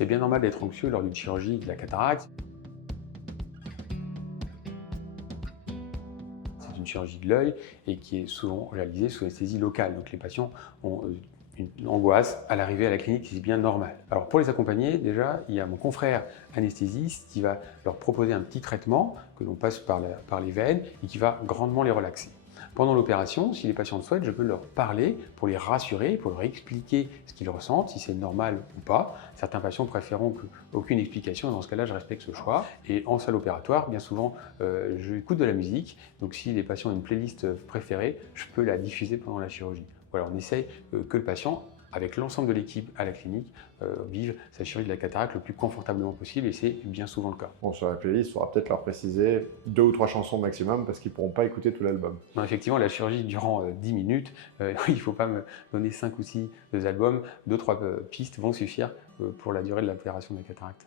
C'est bien normal d'être anxieux lors d'une chirurgie de la cataracte. C'est une chirurgie de l'œil et qui est souvent réalisée sous anesthésie locale. Donc les patients ont une angoisse à l'arrivée à la clinique, c'est bien normal. Alors pour les accompagner, déjà, il y a mon confrère anesthésiste qui va leur proposer un petit traitement que l'on passe par les veines et qui va grandement les relaxer. Pendant l'opération, si les patients le souhaitent, je peux leur parler pour les rassurer, pour leur expliquer ce qu'ils ressentent, si c'est normal ou pas. Certains patients préféreront aucune explication, et dans ce cas-là, je respecte ce choix. Et en salle opératoire, bien souvent, j'écoute de la musique. Donc si les patients ont une playlist préférée, je peux la diffuser pendant la chirurgie. Voilà, on essaye que le patient, avec l'ensemble de l'équipe à la clinique, vive sa chirurgie de la cataracte le plus confortablement possible, et c'est bien souvent le cas. Bon, sur la playlist, il faudra peut-être leur préciser 2 ou 3 chansons maximum parce qu'ils ne pourront pas écouter tout l'album. Non, effectivement, la chirurgie durant 10 minutes, il ne faut pas me donner 5 ou 6 albums, 2-3 pistes vont suffire pour la durée de l'opération de la cataracte.